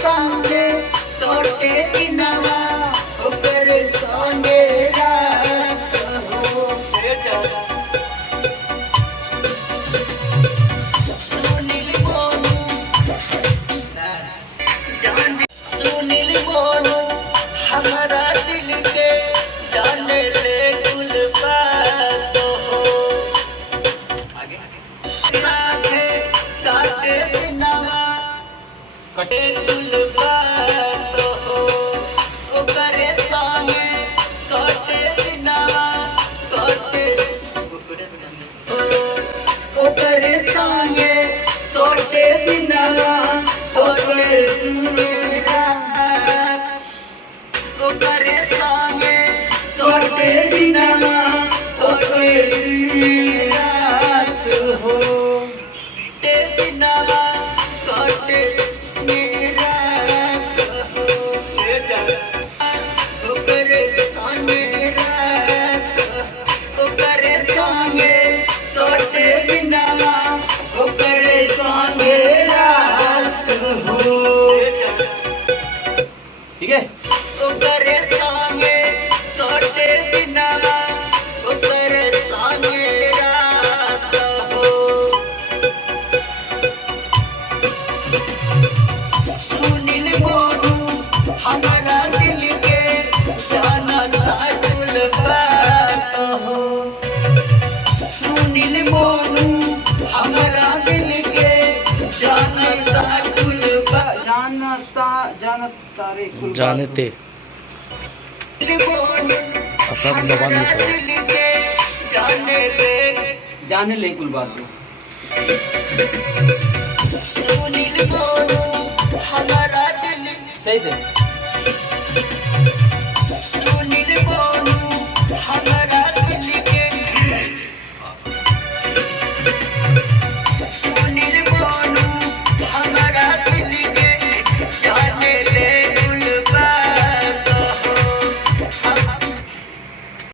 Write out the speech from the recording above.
संगे तोटे दिनवा ओकरे संगे रात हो। सुनील मोनू सुनील मोनू हमारा दिल के जाने ले कुल बात हो। आगे काटे दिनवा कटे कुल बात हो। ओकरे संगे कटे दिनवा कटे ओकरे संगे कटे दिनवा कटे ओकरे संगे कटे दिनवा कटे रात हो। ते दिनवा कटे रात हो। ओकरे संगे रात ओकरे संगे कटे दिनवा ओकरे संगे रात हो। ठीक है। ओकरे संगे कटे दिनवा ओकरे संगे रात हो। सुनील मोनू हमारा दिल के जानता कुल बात हो। सुनील मोनू हमारा दिल के जानता कुल बात जानता रे कुल जानते अपना तो जबान नहीं छोड़ा। जाने ले कुल बात को। सुनील मोनू हमारा दिल सही से